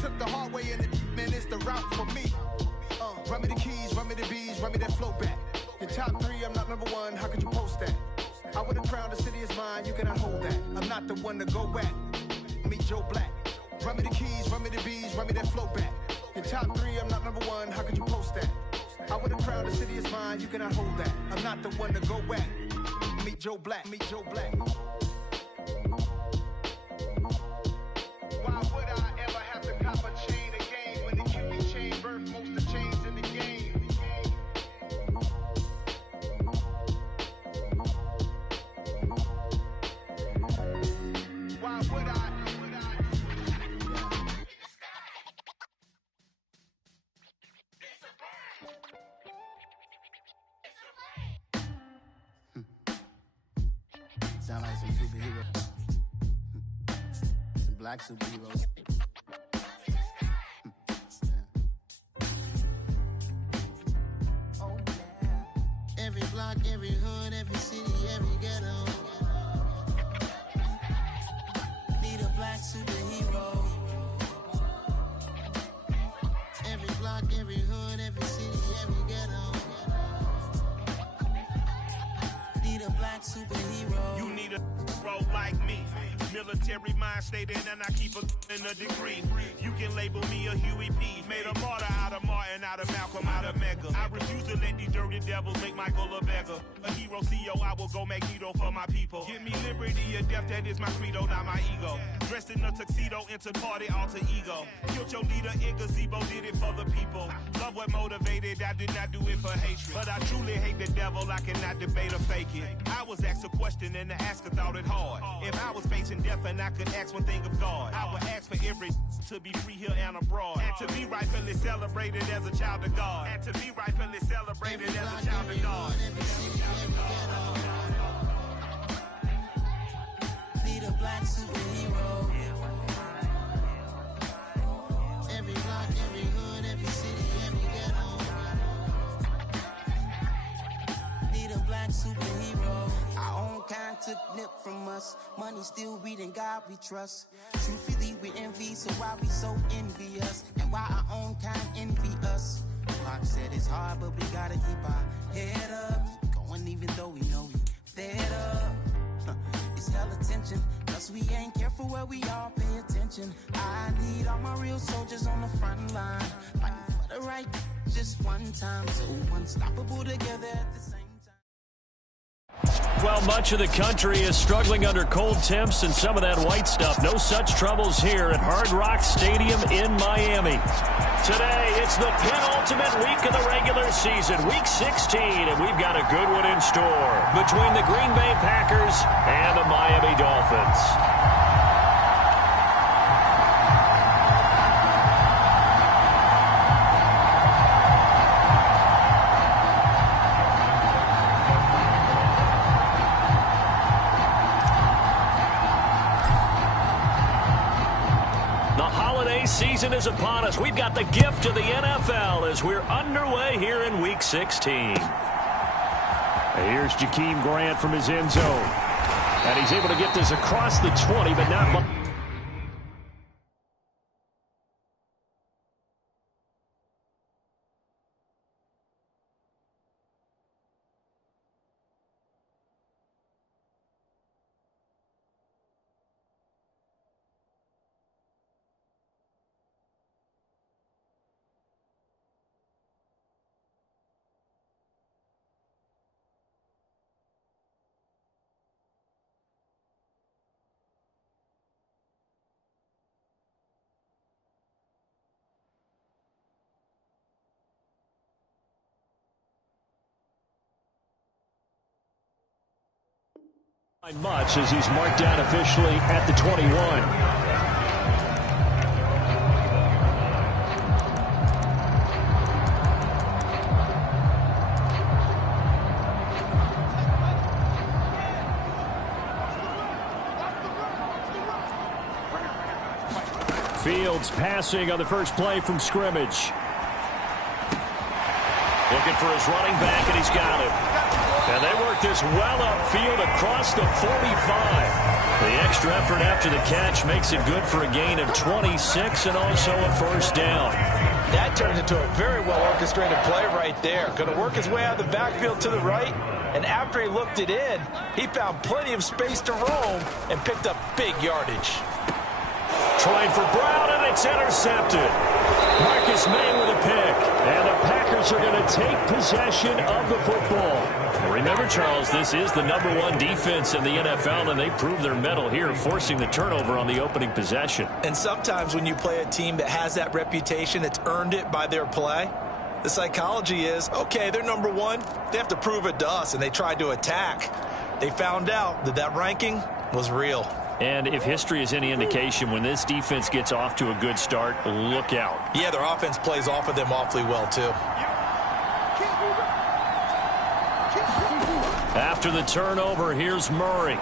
took the hard way and man, it's the route for me. Run me the keys, run me the bees, run me that flow back. Your top 3, I'm not number 1, how could you post that? I would have crowned the city is mine, you cannot hold that. I'm not the one to go back. Meet Joe Black. Run me the keys, run me the bees, run me that flow back. Your top 3, I'm not number 1, how could you post that? I would have crowned the city is mine, you cannot hold that. I'm not the one to go back. Meet Joe Black, meet Joe Black. Why would I ever have to cop a chain again when it can be chain birth most of chains in the game? Why would I? Sound like some superheroes. Some black superheroes. Oh, yeah. Every block, every hood, every city, every ghetto. Need a black superhero. Every block, every hood, every city, every ghetto. Need a black superhero. You need a bro like me. Military mind stated, and I keep a degree. You can label me a Huey P. Made a martyr out of Martin, out of Malcolm, out of Mega. I refuse to let these dirty devils make Michael a beggar. A hero CEO, I will go Magneto for my people. Give me liberty or death, that is my credo, not my ego. Dressed in a tuxedo, enter party, alter ego. Killed your leader in gazebo, did it for the people. Love what motivated, I did not do it for hatred. But I truly hate the devil, I cannot debate or fake it. I was asked a question and the asker thought it hard. If I was facing death and I could ask one thing of God, I would ask for every to be free here and abroad, and to be rightfully celebrated as a child of God, and to be rightfully celebrated as a child of God. Need a black superhero. Every block, every hood, every city, every ghetto. Need a black superhero. Our own kind took nip from us. Money still reading God we trust. Truthfully we envy, so why we so envious? And why our own kind envy us? Pac said it's hard, but we gotta keep our head up. Going even though we know we fed up. It's hell attention, cause we ain't careful where we all pay attention. I need all my real soldiers on the front line, fighting for the right just one time. So unstoppable together at the same time. Well, much of the country is struggling under cold temps and some of that white stuff. No such troubles here at Hard Rock Stadium in Miami. Today, it's the penultimate week of the regular season, week 16, and we've got a good one in store between the Green Bay Packers and the Miami Dolphins. Season is upon us. We've got the gift of the NFL as we're underway here in Week 16. Here's Jakeem Grant from his end zone. And he's able to get this across the 20, but not much. Much as he's marked down officially at the 21. Fields passing on the first play from scrimmage. Looking for his running back, and he's got it. And they work this well upfield across the 45. The extra effort after the catch makes it good for a gain of 26 and also a first down. That turned into a very well-orchestrated play right there. Going to work his way out of the backfield to the right, and after he looked it in, he found plenty of space to roam and picked up big yardage. Trying for Brown, and it's intercepted. Marcus May with a pick, and the Packers are going to take possession of the football. Remember, Charles, this is the #1 defense in the NFL, and they prove their mettle here, forcing the turnover on the opening possession. And sometimes when you play a team that has that reputation, it's earned it by their play. The psychology is, okay, they're #1. They have to prove it to us, and they tried to attack. They found out that that ranking was real. And if history is any indication, when this defense gets off to a good start, look out. Yeah, their offense plays off of them awfully well, too. After the turnover, here's Murray.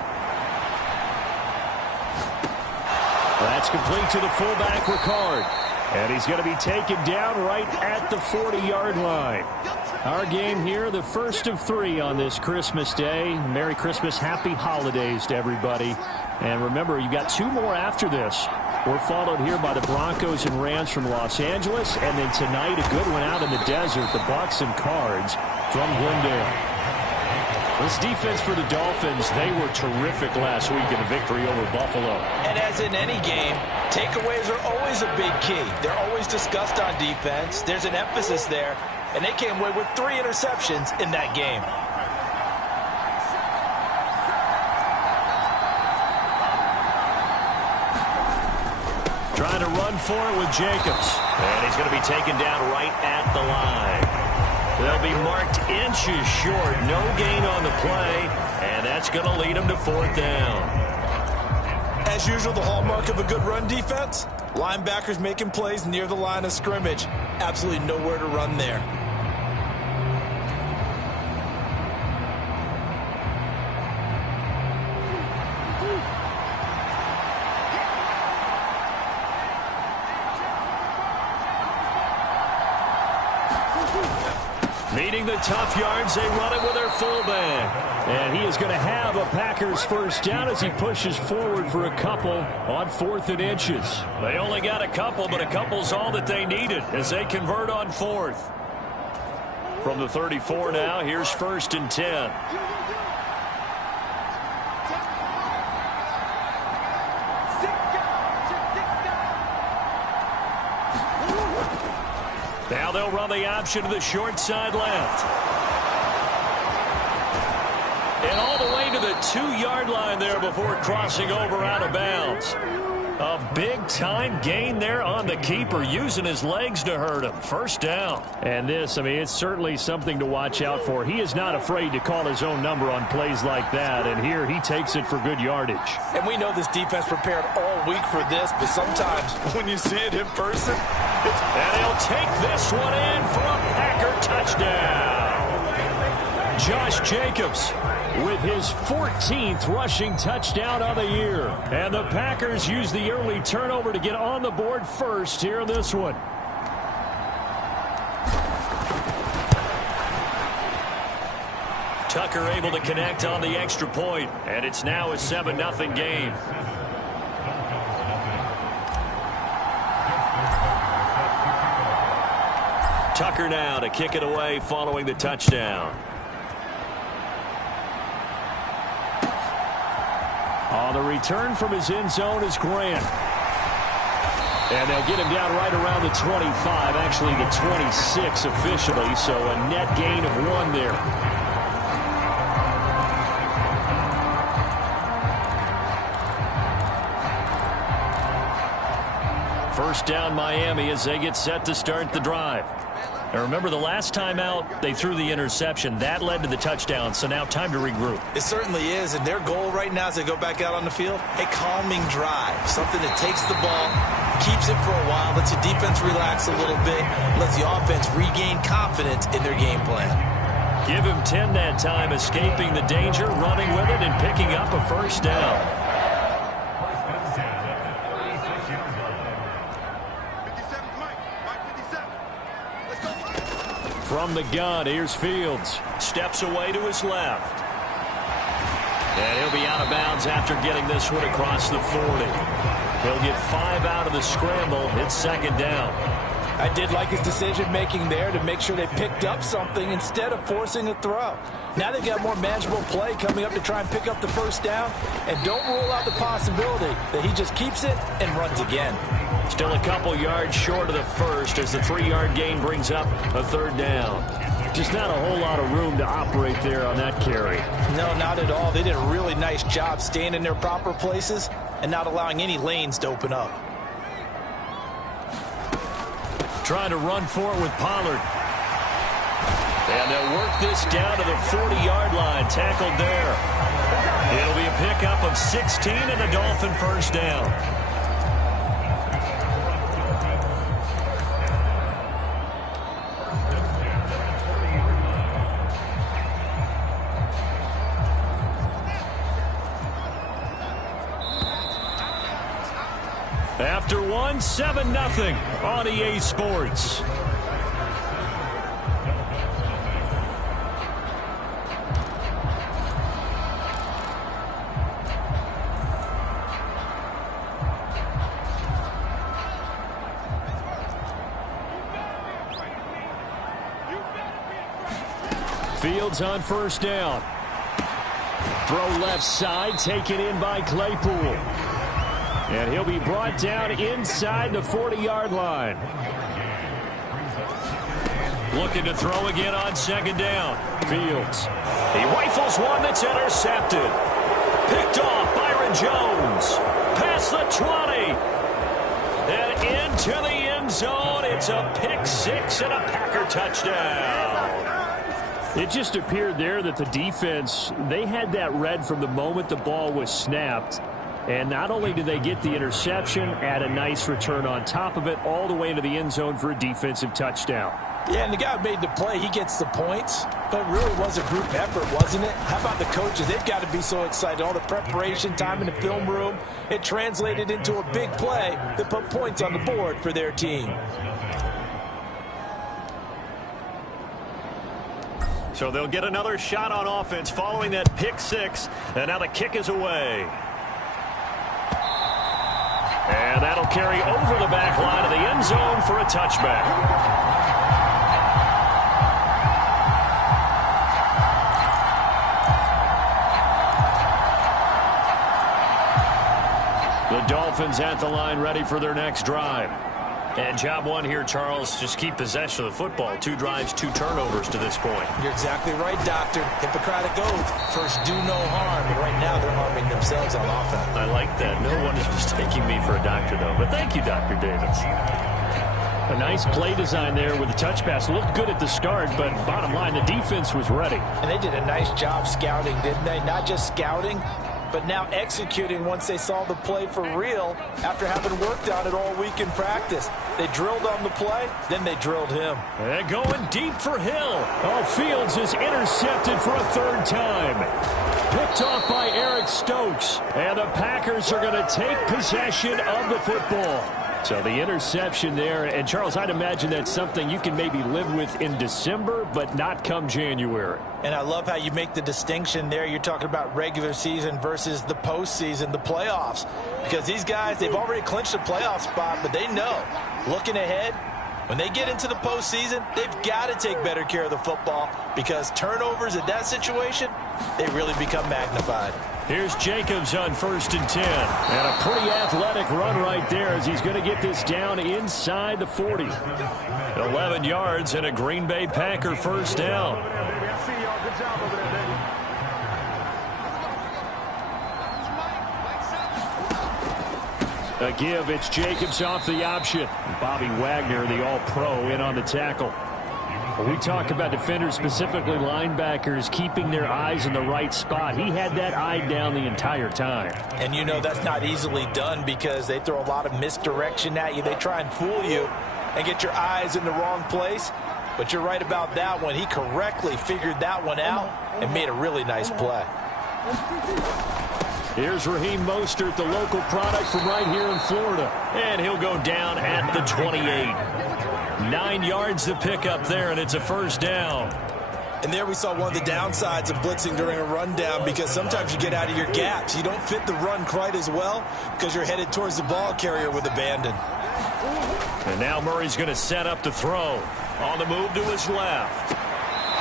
That's complete to the fullback, Ricard. And he's going to be taken down right at the 40-yard line. Our game here, the first of 3 on this Christmas Day. Merry Christmas, happy holidays to everybody. And remember, you got 2 more after this. We're followed here by the Broncos and Rams from Los Angeles. And then tonight, a good one out in the desert, the Bucs and Cards from Glendale. This defense for the Dolphins, they were terrific last week in a victory over Buffalo. And as in any game, takeaways are always a big key. They're always discussed on defense. There's an emphasis there, and they came away with 3 interceptions in that game. Trying to run for it with Jacobs. And he's going to be taken down right at the line. They'll be marked inches short. No gain on the play, and that's going to lead them to 4th down. As usual, the hallmark of a good run defense, linebackers making plays near the line of scrimmage. Absolutely nowhere to run there. Needing the tough yards, they run it with their fullback. And he is going to have a Packers first down as he pushes forward for a couple on 4th and inches. They only got a couple, but a couple's all that they needed as they convert on 4th. From the 34 now, here's 1st and 10. Now they'll run the option to the short side left. And all the way to the 2-yard line there before crossing over out of bounds. A big-time gain there on the keeper, using his legs to hurt him. First down. And this, I mean, it's certainly something to watch out for. He is not afraid to call his own number on plays like that, and here he takes it for good yardage. And we know this defense prepared all week for this, but sometimes when you see it in person, and he'll take this one in for a Packer touchdown. Josh Jacobs with his 14th rushing touchdown of the year. And the Packers use the early turnover to get on the board first here in this one. Tucker able to connect on the extra point, and it's now a 7-0 game. Tucker now to kick it away following the touchdown. On the return from his end zone is Grant. And they'll get him down right around the 25, actually the 26 officially, so a net gain of 1 there. First down Miami as they get set to start the drive. Now remember, the last time out, they threw the interception. That led to the touchdown, so now time to regroup. It certainly is, and their goal right now as they go back out on the field, a calming drive, something that takes the ball, keeps it for a while, lets the defense relax a little bit, lets the offense regain confidence in their game plan. Give him 10 that time, escaping the danger, running with it, and picking up a first down. From the gun, here's Fields. Steps away to his left. And he'll be out of bounds after getting this one across the 40. He'll get 5 out of the scramble. It's second down. I did like his decision-making there to make sure they picked up something instead of forcing a throw. Now they've got more manageable play coming up to try and pick up the first down. And don't rule out the possibility that he just keeps it and runs again. Still a couple yards short of the first as the 3-yard gain brings up a third down. Just not a whole lot of room to operate there on that carry. No, not at all. They did a really nice job staying in their proper places and not allowing any lanes to open up. Trying to run for it with Pollard. And they'll work this down to the 40-yard line. Tackled there. It'll be a pickup of 16 and a Dolphin first down. After one, 7-0 on EA Sports. Fields on first down. Throw left side, taken in by Claypool. And he'll be brought down inside the 40-yard line. Looking to throw again on second down. Fields. He rifles one that's intercepted. Picked off Byron Jones. Past the 20. And into the end zone. It's a pick six and a Packer touchdown. It just appeared there that the defense, they had that read from the moment the ball was snapped. And not only did they get the interception, add a nice return on top of it, all the way into the end zone for a defensive touchdown. Yeah, and the guy who made the play, he gets the points. But it really was a group effort, wasn't it? How about the coaches? They've got to be so excited. All the preparation time in the film room, it translated into a big play that put points on the board for their team. So they'll get another shot on offense following that pick six. And now the kick is away. And that'll carry over the back line of the end zone for a touchback. The Dolphins at the line ready for their next drive. And job one here, Charles, just keep possession of the football. 2 drives, 2 turnovers to this point. You're exactly right, Doctor. Hippocratic oath. First, do no harm. But right now, they're harming themselves on offense. I like that. No one is mistaking me for a doctor, though. But thank you, Dr. Davis. A nice play design there with the touch pass. Looked good at the start, but bottom line, the defense was ready. And they did a nice job scouting, didn't they? Not just scouting, but now executing once they saw the play for real after having worked on it all week in practice. They drilled on the play, then they drilled him. And going deep for Hill. Oh, Fields is intercepted for a third time. Picked off by Eric Stokes. And the Packers are going to take possession of the football. So the interception there. And, Charles, I'd imagine that's something you can maybe live with in December, but not come January. And I love how you make the distinction there. You're talking about regular season versus the postseason, the playoffs. Because these guys, they've already clinched a playoff spot, but they know, looking ahead, when they get into the postseason, they've got to take better care of the football because turnovers in that situation, they really become magnified. Here's Jacobs on 1st and 10. And a pretty athletic run right there as he's going to get this down inside the 40. 11 yards and a Green Bay Packer first down. A give, it's Jacobs off the option. Bobby Wagner, the all-pro, in on the tackle. When we talk about defenders, specifically linebackers, keeping their eyes in the right spot, he had that eye down the entire time. And you know that's not easily done because they throw a lot of misdirection at you. They try and fool you and get your eyes in the wrong place. But you're right about that one. He correctly figured that one out and made a really nice play. Here's Raheem Mostert, the local product from right here in Florida. And he'll go down at the 28. 9 yards to pick up there, and it's a first down. And there we saw one of the downsides of blitzing during a rundown, because sometimes you get out of your gaps. You don't fit the run quite as well because you're headed towards the ball carrier with abandon. And now Murray's going to set up to throw. On the move to his left.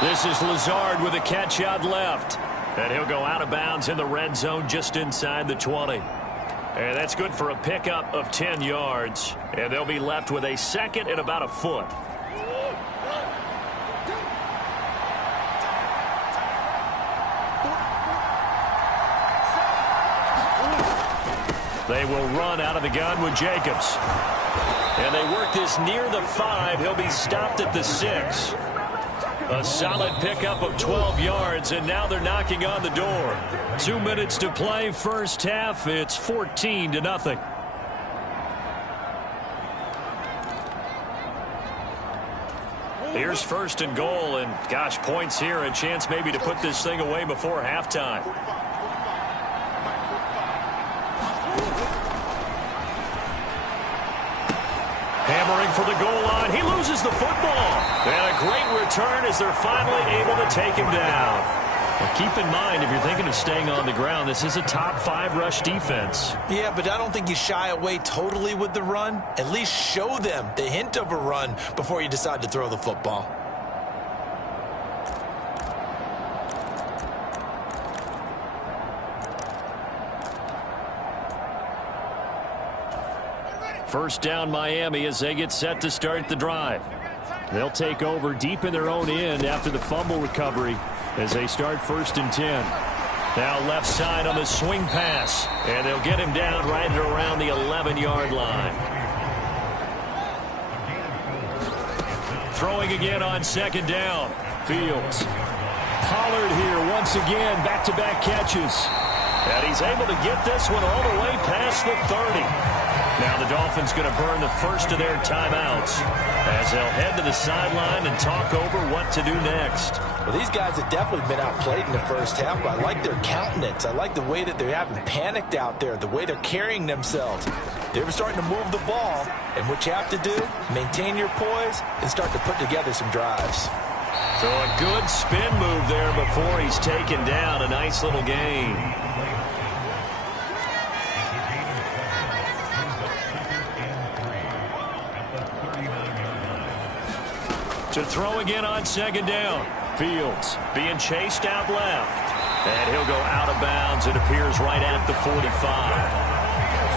This is Lazard with a catch out left. And he'll go out of bounds in the red zone just inside the 20. And that's good for a pickup of 10 yards. And they'll be left with a second and about a foot. They will run out of the gun with Jacobs. And they work this near the 5. He'll be stopped at the 6. A solid pickup of 12 yards, and now they're knocking on the door. 2 minutes to play, first half. It's 14-0. Here's first and goal, and gosh, points here, a chance maybe to put this thing away before halftime. Hammering for the goal line. He loses the football. And a great return as they're finally able to take him down. Well, keep in mind, if you're thinking of staying on the ground, this is a top 5 rush defense. Yeah, but I don't think you shy away totally with the run. At least show them the hint of a run before you decide to throw the football. First down Miami as they get set to start the drive. They'll take over deep in their own end after the fumble recovery as they start first and 10. Now left side on the swing pass, and they'll get him down right at around the 11-yard line. Throwing again on second down. Fields. Pollard here once again, back-to-back catches. And he's able to get this one all the way past the 30. Now the Dolphins going to burn the first of their timeouts as they'll head to the sideline and talk over what to do next. Well, these guys have definitely been outplayed in the first half, but I like their countenance. I like the way that they haven't panicked out there, the way they're carrying themselves. They're starting to move the ball, and what you have to do, maintain your poise and start to put together some drives. So a good spin move there before he's taken down. A nice little gain. To throw again on second down. Fields being chased out left. And he'll go out of bounds. It appears right at the 45.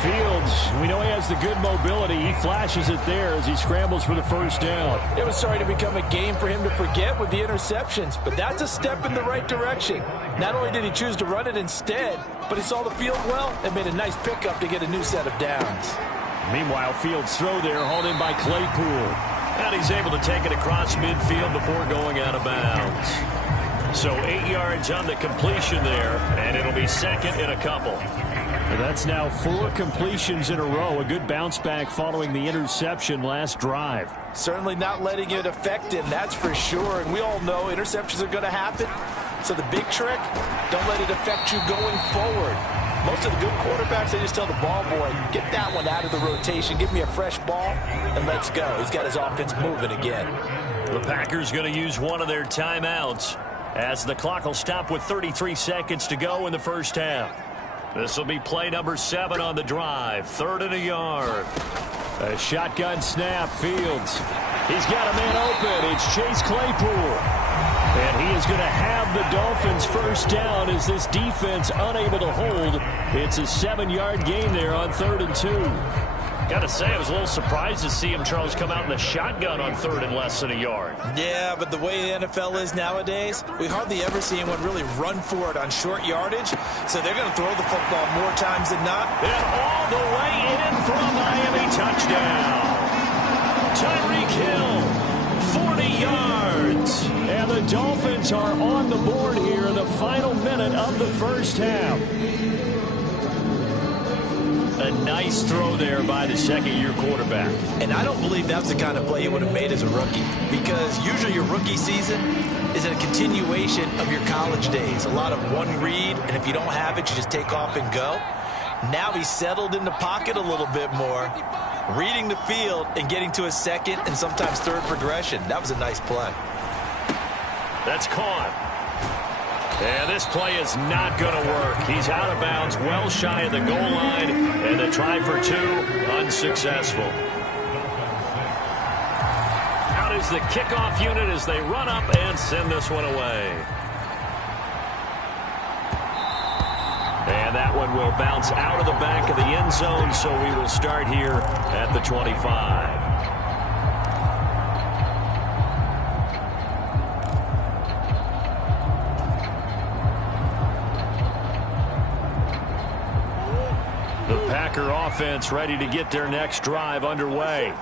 Fields, we know he has the good mobility. He flashes it there as he scrambles for the first down. It was starting to become a game for him to forget with the interceptions, but that's a step in the right direction. Not only did he choose to run it instead, but he saw the field well and made a nice pickup to get a new set of downs. Meanwhile, Fields' throw there hauled in by Claypool. And he's able to take it across midfield before going out of bounds. So 8 yards on the completion there, and it'll be second and a couple. That's now 4 completions in a row. A good bounce back following the interception last drive. Certainly not letting it affect him, that's for sure. And we all know interceptions are going to happen. So the big trick, don't let it affect you going forward. Most of the good quarterbacks, they just tell the ball boy, get that one out of the rotation, give me a fresh ball, and let's go. He's got his offense moving again. The Packers going to use one of their timeouts as the clock will stop with 33 seconds to go in the first half. This will be play number 7 on the drive. 3rd and a yard. A shotgun snap. Fields. He's got a man open. It's Chase Claypool. And he is going to have the Dolphins first down as this defense unable to hold. It's a 7-yard gain there on 3rd and 2. Got to say, I was a little surprised to see him, Charles, come out in the shotgun on 3rd and less than a yard. Yeah, but the way the NFL is nowadays, we hardly ever see anyone really run for it on short yardage. So they're going to throw the football more times than not. And all the way in for a Miami touchdown. Tyreek Hill, 40 yards. And the Dolphins are on the board here in the final minute of the first half. A nice throw there by the second-year quarterback. And I don't believe that's the kind of play he would have made as a rookie, because usually your rookie season is a continuation of your college days. A lot of one read, and if you don't have it, you just take off and go. Now he's settled in the pocket a little bit more, reading the field and getting to a second and sometimes third progression. That was a nice play. That's caught. And this play is not going to work. He's out of bounds, well shy of the goal line, and the try for two, unsuccessful. Out is the kickoff unit as they run up and send this one away. And that one will bounce out of the back of the end zone, so we will start here at the 25. Packer offense ready to get their next drive underway.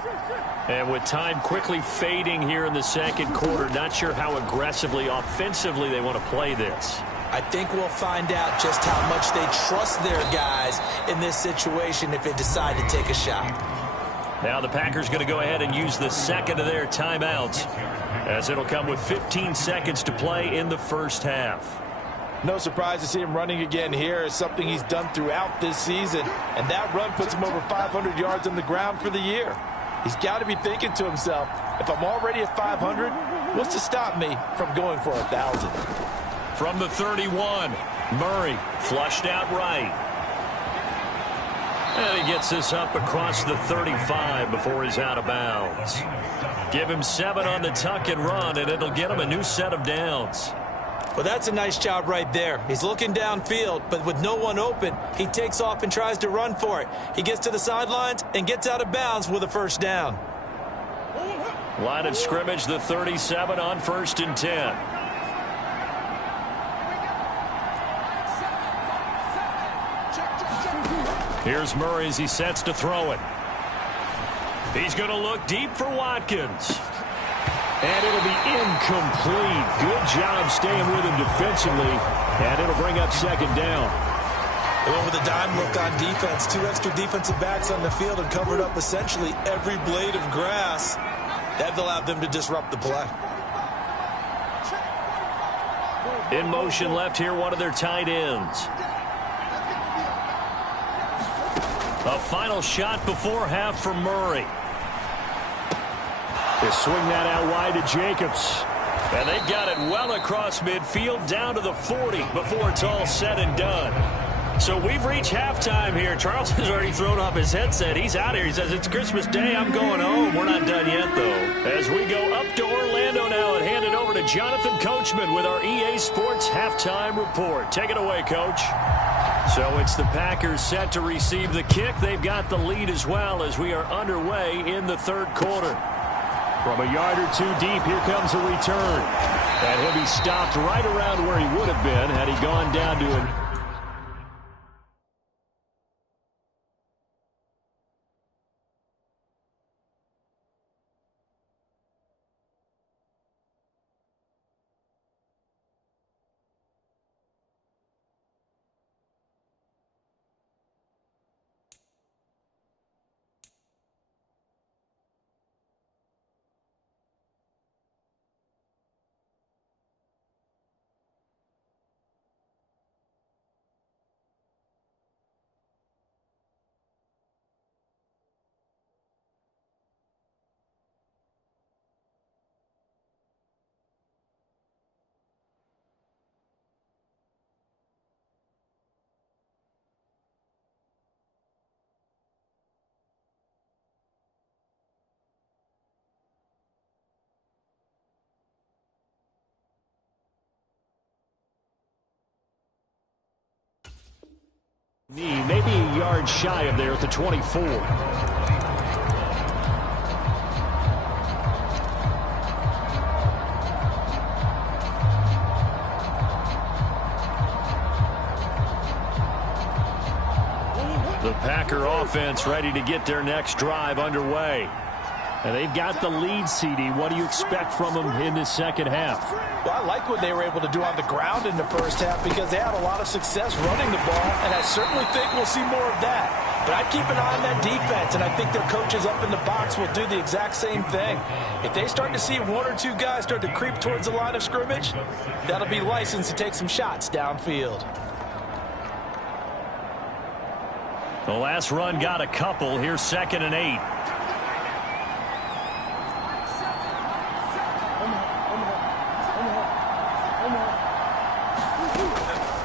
And with time quickly fading here in the second quarter, not sure how aggressively, offensively they want to play this. I think we'll find out just how much they trust their guys in this situation if they decide to take a shot. Now the Packers going to go ahead and use the second of their timeouts, as it'll come with 15 seconds to play in the first half. No surprise to see him running again here. It's something he's done throughout this season. And that run puts him over 500 yards on the ground for the year. He's got to be thinking to himself, if I'm already at 500, what's to stop me from going for 1,000? From the 31, Murray flushed out right. And he gets this up across the 35 before he's out of bounds. Give him 7 on the tuck and run, and it'll get him a new set of downs. Well, that's a nice job right there. He's looking downfield, but with no one open, he takes off and tries to run for it. He gets to the sidelines and gets out of bounds with a first down. Line of scrimmage, the 37 on 1st and 10. Here's Murray as he sets to throw it. He's going to look deep for Watkins. And it'll be incomplete. Good job staying with him defensively. And it'll bring up second down. They went with a dime look on defense. 2 extra defensive backs on the field and covered up essentially every blade of grass. That allowed them to disrupt the play. In motion left here, one of their tight ends. A final shot before half for Murray. They swing that out wide to Jacobs. And they've got it well across midfield down to the 40 before it's all said and done. So we've reached halftime here. Charles has already thrown off his headset. He's out here. He says, it's Christmas Day. I'm going home. We're not done yet, though. As we go up to Orlando now and hand it over to Jonathan Coachman with our EA Sports Halftime Report. Take it away, Coach. So it's the Packers set to receive the kick. They've got the lead as well as we are underway in the third quarter. From a yard or two deep, here comes a return. And he'll be stopped right around where he would have been had he gone down to an... Maybe a yard shy of there at the 24. The Packer offense ready to get their next drive underway. And they've got the lead, CD. What do you expect from them in this second half? Well, I like what they were able to do on the ground in the first half because they had a lot of success running the ball, and I certainly think we'll see more of that. But I'd keep an eye on that defense, and I think their coaches up in the box will do the exact same thing. If they start to see 1 or 2 guys start to creep towards the line of scrimmage, that'll be licensed to take some shots downfield. The last run got a couple. Here's 2nd and 8.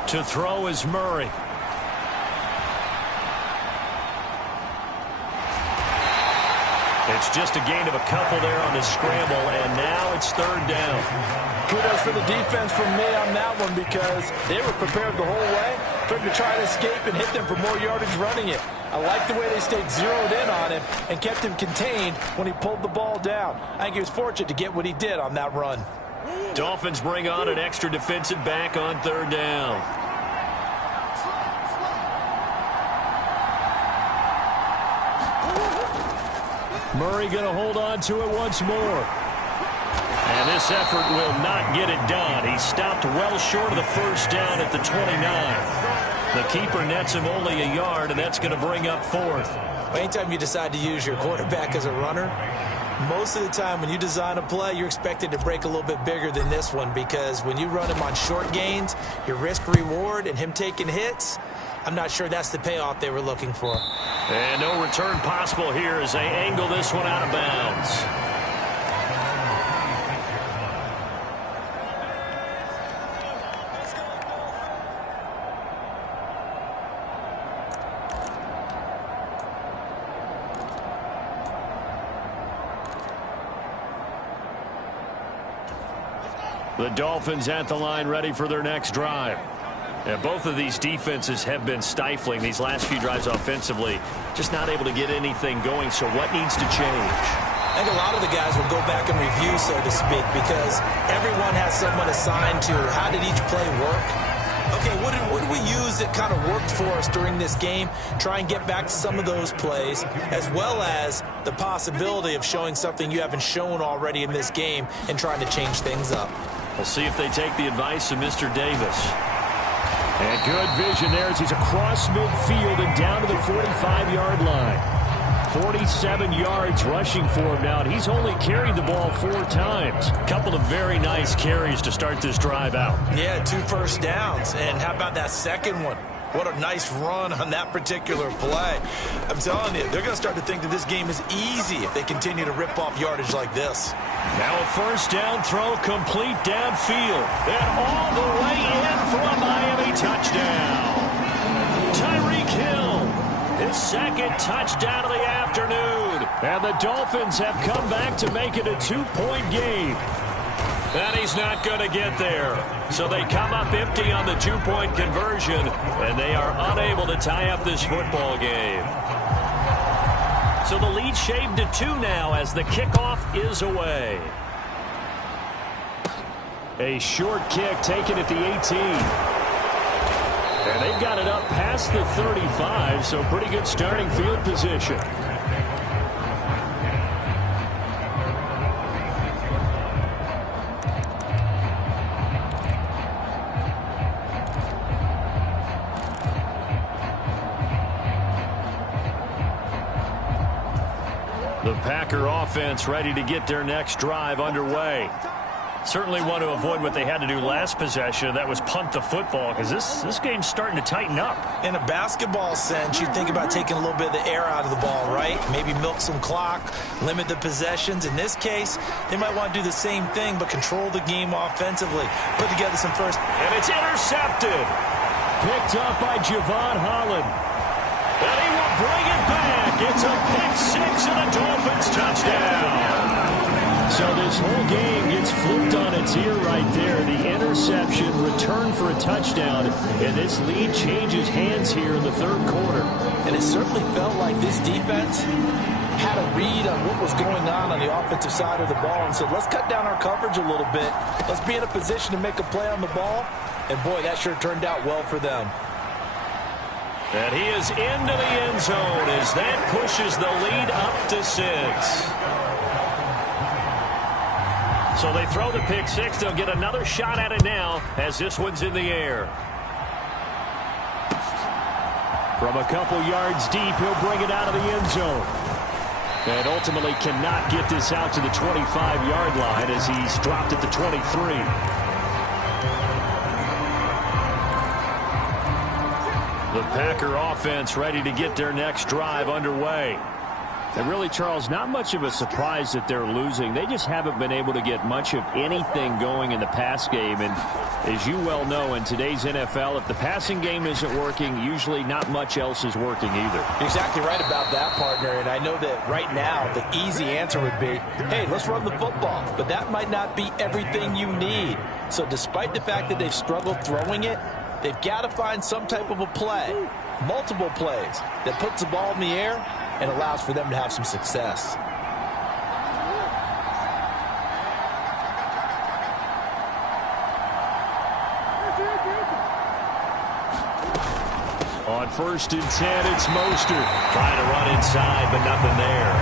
To throw is Murray. It's just a gain of a couple there on the scramble, and now it's third down. Kudos for the defense from me on that one because they were prepared the whole way for him to try to escape and hit them for more yardage running it. I like the way they stayed zeroed in on him and kept him contained when he pulled the ball down. I think he was fortunate to get what he did on that run. Dolphins bring on an extra defensive back on third down. Murray going to hold on to it once more. And this effort will not get it done. He stopped well short of the first down at the 29. The keeper nets him only a yard, and that's going to bring up fourth. Anytime you decide to use your quarterback as a runner, most of the time when you design a play, you're expected to break a little bit bigger than this one because when you run him on short gains, your risk-reward and him taking hits, I'm not sure that's the payoff they were looking for. And no return possible here as they angle this one out of bounds. The Dolphins at the line ready for their next drive. And both of these defenses have been stifling these last few drives offensively. Just not able to get anything going, so what needs to change? I think a lot of the guys will go back and review, so to speak, because everyone has someone assigned to how did each play work. Okay, what did we use that kind of worked for us during this game? Try and get back to some of those plays, as well as the possibility of showing something you haven't shown already in this game and trying to change things up. We'll see if they take the advice of Mr. Davis. And good vision there as he's across midfield and down to the 45-yard line. 47 yards rushing for him now, and he's only carried the ball 4 times. A couple of very nice carries to start this drive out. Yeah, 2 first downs. And how about that second one? What a nice run on that particular play. I'm telling you, they're going to start to think that this game is easy if they continue to rip off yardage like this. Now a first down throw complete downfield. And all the way in for a Miami touchdown. Tyreek Hill, his second touchdown of the afternoon. And the Dolphins have come back to make it a 2-point game. And he's not going to get there. So they come up empty on the 2-point conversion, and they are unable to tie up this football game. So the lead shaved to 2 now as the kickoff is away. A short kick taken at the 18. And they've got it up past the 35, so pretty good starting field position. The Packer offense ready to get their next drive underway. Certainly want to avoid what they had to do last possession. That was punt the football because this game's starting to tighten up. In a basketball sense, you think about taking a little bit of the air out of the ball, right? Maybe milk some clock, limit the possessions. In this case, they might want to do the same thing but control the game offensively. Put together some first. And it's intercepted. Picked up by Javon Holland. And he will bring it back. It's a pick-6 and a Dolphins touchdown. So this whole game gets flipped on its ear right there. The interception, return for a touchdown, and this lead changes hands here in the third quarter. And it certainly felt like this defense had a read on what was going on the offensive side of the ball and said, let's cut down our coverage a little bit. Let's be in a position to make a play on the ball. And, boy, that sure turned out well for them. And he is into the end zone as that pushes the lead up to 6. So they throw the pick-6. They'll get another shot at it now as this one's in the air. From a couple yards deep, he'll bring it out of the end zone. And ultimately cannot get this out to the 25-yard line as he's dropped at the 23. The Packer offense ready to get their next drive underway. And really, Charles, not much of a surprise that they're losing. They just haven't been able to get much of anything going in the pass game. And as you well know, in today's NFL, if the passing game isn't working, usually not much else is working either. You're exactly right about that, partner. And I know that right now the easy answer would be, hey, let's run the football. But that might not be everything you need. So despite the fact that they've struggled throwing it, they've got to find some type of a play, multiple plays, that puts the ball in the air and allows for them to have some success. On 1st and 10, it's Mostert. Trying to run inside, but nothing there.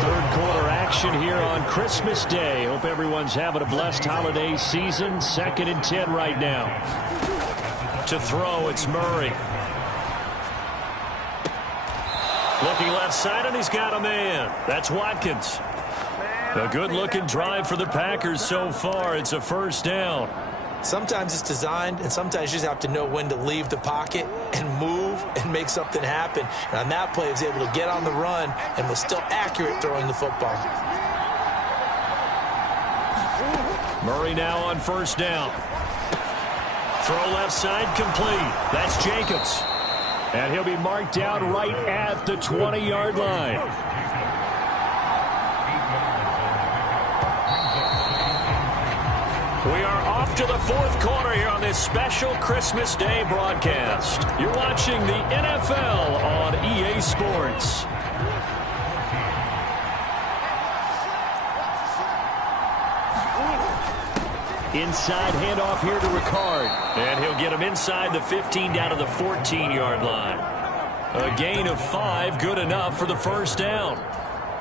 Third quarter action here on Christmas Day. Hope everyone's having a blessed holiday season. 2nd and 10 right now. To throw, it's Murray. Looking left side, and he's got a man. That's Watkins. A good-looking drive for the Packers so far. It's a first down. Sometimes it's designed, and sometimes you just have to know when to leave the pocket and move and make something happen. And on that play, he was able to get on the run and was still accurate throwing the football. Murray now on first down. Throw left side complete. That's Jacobs. And he'll be marked down right at the 20-yard line. We are off to the fourth quarter here on this special Christmas Day broadcast. You're watching the NFL on EA Sports. Inside handoff here to Ricard. And he'll get him inside the 15 down to the 14-yard line. A gain of 5, good enough for the first down.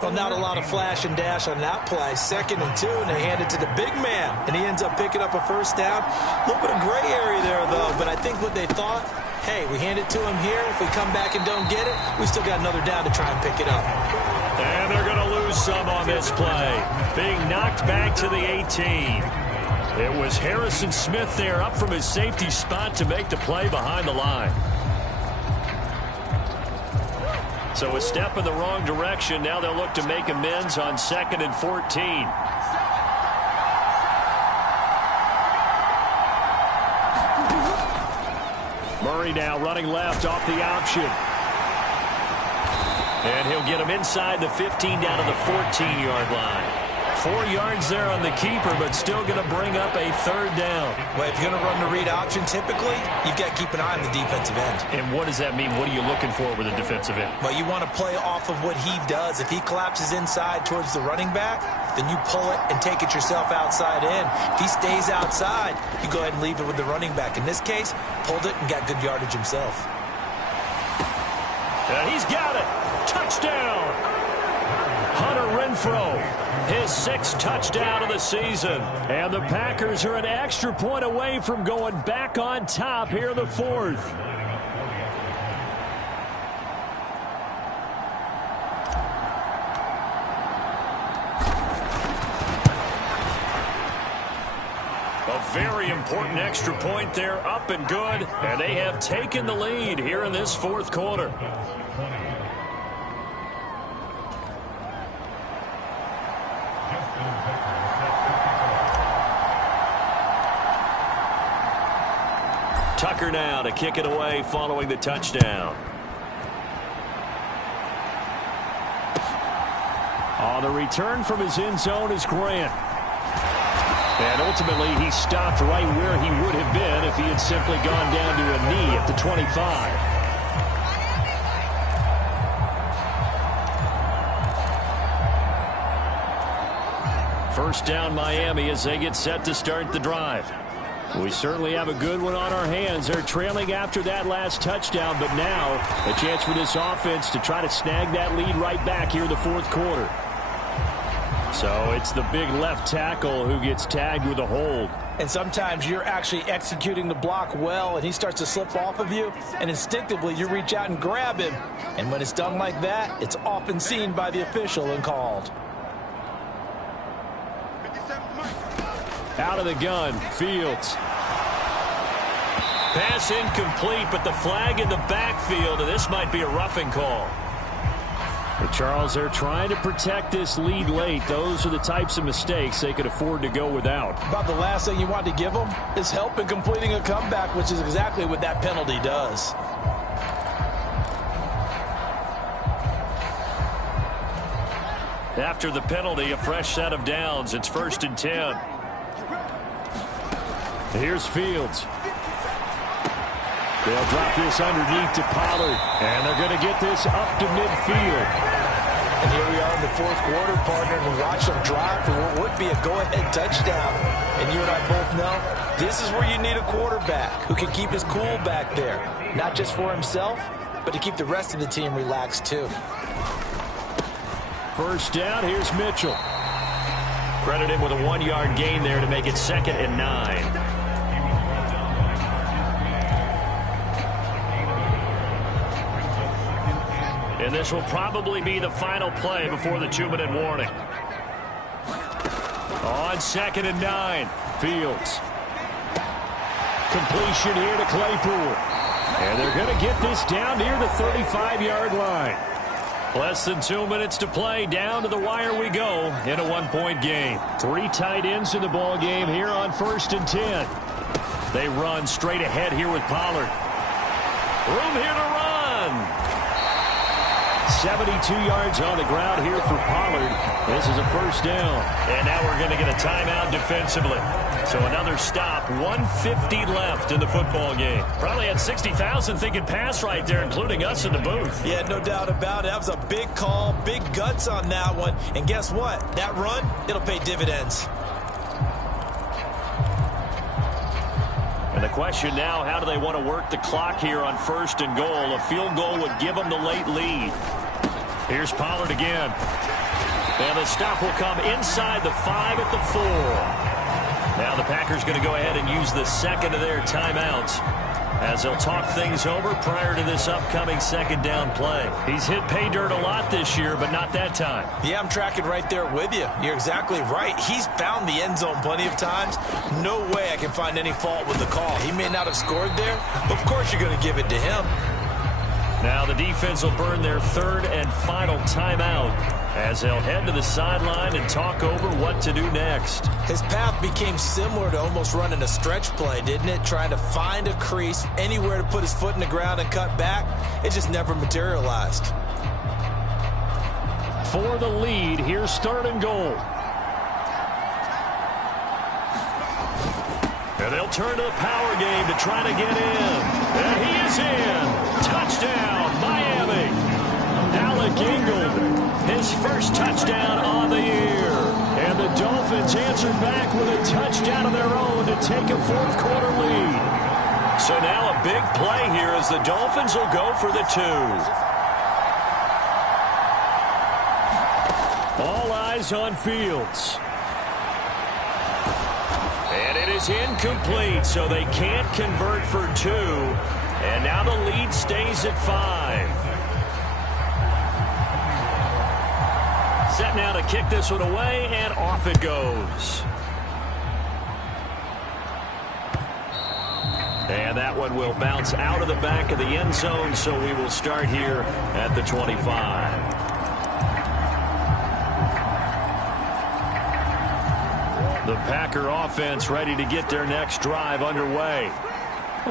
Well, not a lot of flash and dash on that play. 2nd and 2, and they hand it to the big man. And he ends up picking up a first down. A little bit of gray area there, though. But I think what they thought, hey, we hand it to him here. If we come back and don't get it, we still got another down to try and pick it up. And they're going to lose some on this play. Being knocked back to the 18. It was Harrison Smith there up from his safety spot to make the play behind the line. So a step in the wrong direction. Now they'll look to make amends on 2nd and 14. Murray now running left off the option. And he'll get him inside the 15 down to the 14-yard line. 4 yards there on the keeper, but still going to bring up a third down. Well, if you're going to run the read option, typically, you've got to keep an eye on the defensive end. And what does that mean? What are you looking for with a defensive end? Well, you want to play off of what he does. If he collapses inside towards the running back, then you pull it and take it yourself outside in. If he stays outside, you go ahead and leave it with the running back. In this case, pulled it and got good yardage himself. And he's got it. Touchdown. Hunter Renfrow, his 6th touchdown of the season. And the Packers are an extra point away from going back on top here in the 4th. A very important extra point there, up and good. And they have taken the lead here in this 4th quarter. Tucker now to kick it away following the touchdown. On the return from his end zone is Grant. And ultimately he stopped right where he would have been if he had simply gone down to a knee at the 25. First down Miami as they get set to start the drive. We certainly have a good one on our hands. They're trailing after that last touchdown, but now a chance for this offense to try to snag that lead right back here in the 4th quarter. So it's the big left tackle who gets tagged with a hold. And sometimes you're actually executing the block well, and he starts to slip off of you, and instinctively you reach out and grab him. And when it's done like that, it's often seen by the official and called. Out of the gun, Fields. Pass incomplete, but the flag in the backfield, and this might be a roughing call. But Charles, they're trying to protect this lead late. Those are the types of mistakes they could afford to go without. About the last thing you want to give them is help in completing a comeback, which is exactly what that penalty does. After the penalty, a fresh set of downs. It's 1st and 10. Here's Fields. They'll drop this underneath to Pollard, and they're going to get this up to midfield. And here we are in the 4th quarter, partner, and watch them drive for what would be a go-ahead touchdown. And you and I both know this is where you need a quarterback who can keep his cool back there, not just for himself, but to keep the rest of the team relaxed too. First down, here's Mitchell. Credit him with a 1-yard gain there to make it 2nd and 9. And this will probably be the final play before the 2-minute warning. On 2nd and 9, Fields. Completion here to Claypool. And they're going to get this down near the 35-yard line. Less than 2 minutes to play. Down to the wire we go in a 1-point game. 3 tight ends in the ball game here on 1st and 10. They run straight ahead here with Pollard. Room here to run. 72 yards on the ground here for Pollard. This is a first down. And now we're going to get a timeout defensively. So another stop. 1:50 left in the football game. Probably had 60,000 thinking pass right there, including us in the booth. Yeah, no doubt about it. That was a big call, big guts on that one. And guess what? That run, it'll pay dividends. And the question now, how do they want to work the clock here on 1st and goal? A field goal would give them the late lead. Here's Pollard again. And the stop will come inside the 5 at the 4. Now the Packers going to go ahead and use the second of their timeouts as they'll talk things over prior to this upcoming 2nd down play. He's hit pay dirt a lot this year, but not that time. Yeah, I'm tracking right there with you. You're exactly right. He's found the end zone plenty of times. No way I can find any fault with the call. He may not have scored there, but of course you're going to give it to him. Now the defense will burn their 3rd and final timeout as they'll head to the sideline and talk over what to do next. His path became similar to almost running a stretch play, didn't it? Trying to find a crease, anywhere to put his foot in the ground and cut back. It just never materialized. For the lead, here's 3rd and goal. And they'll turn to the power game to try to get in. And he is in. Touchdown, Miami. Alec Ingold, his first touchdown on the year. And the Dolphins answer back with a touchdown of their own to take a 4th quarter lead. So now a big play here as the Dolphins will go for the 2. All eyes on Fields. And it is incomplete, so they can't convert for 2. And now the lead stays at 5. Set now to kick this one away, and off it goes. And that one will bounce out of the back of the end zone, so we will start here at the 25. The Packer offense ready to get their next drive underway.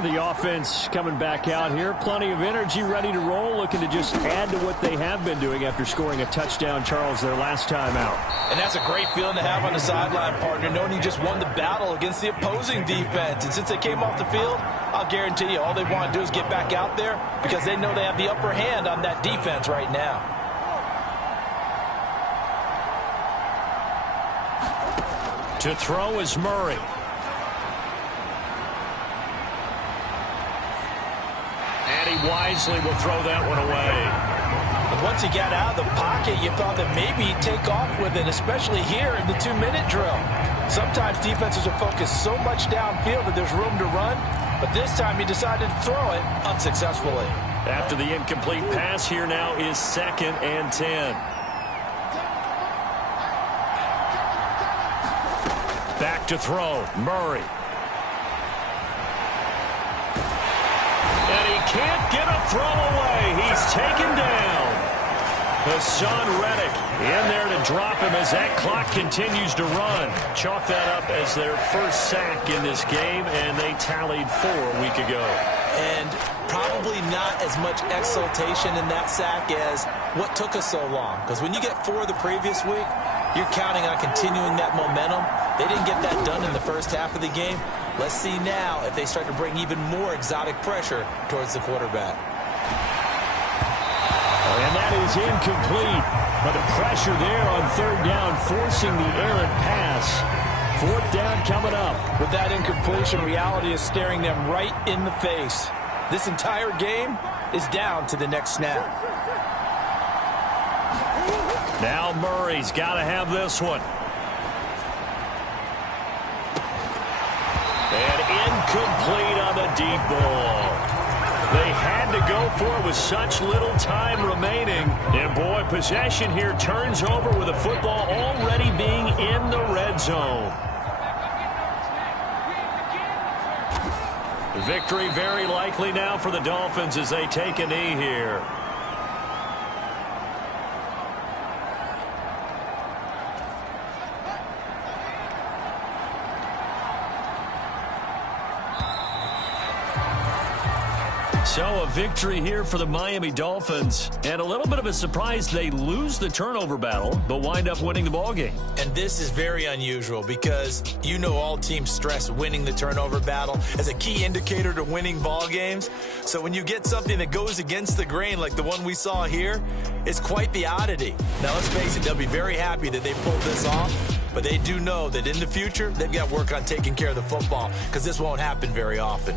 The offense coming back out here. Plenty of energy, ready to roll, looking to just add to what they have been doing after scoring a touchdown, Charles, their last time out. And that's a great feeling to have on the sideline, partner, knowing you just won the battle against the opposing defense. And since they came off the field, I'll guarantee you all they want to do is get back out there because they know they have the upper hand on that defense right now. To throw is Murray. And he wisely will throw that one away. And once he got out of the pocket, you thought that maybe he'd take off with it, especially here in the 2-minute drill. Sometimes defenses are focused so much downfield that there's room to run, but this time he decided to throw it unsuccessfully. After the incomplete pass, here now is 2nd and 10. Back to throw, Murray. And he can't get a throw away. He's taken down. Hassan Reddick in there to drop him as that clock continues to run. Chalk that up as their first sack in this game, and they tallied 4 a week ago. And probably not as much exultation in that sack as what took us so long. Because when you get 4 the previous week, you're counting on continuing that momentum. They didn't get that done in the first half of the game. Let's see now if they start to bring even more exotic pressure towards the quarterback. And that is incomplete. But the pressure there on 3rd down, forcing the errant pass. 4th down coming up. With that incompletion, reality is staring them right in the face. This entire game is down to the next snap. Now Murray's got to have this one. And incomplete on the deep ball. They had to go for it with such little time remaining. And, boy, possession here turns over with the football already being in the red zone. Victory very likely now for the Dolphins as they take a knee here. So a victory here for the Miami Dolphins, and a little bit of a surprise they lose the turnover battle but wind up winning the ballgame. And this is very unusual because you know all teams stress winning the turnover battle as a key indicator to winning ball games. So when you get something that goes against the grain like the one we saw here, it's quite the oddity. Now let's face it, they'll be very happy that they pulled this off, but they do know that in the future they've got to work on taking care of the football because this won't happen very often.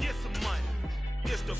Get some money. It's the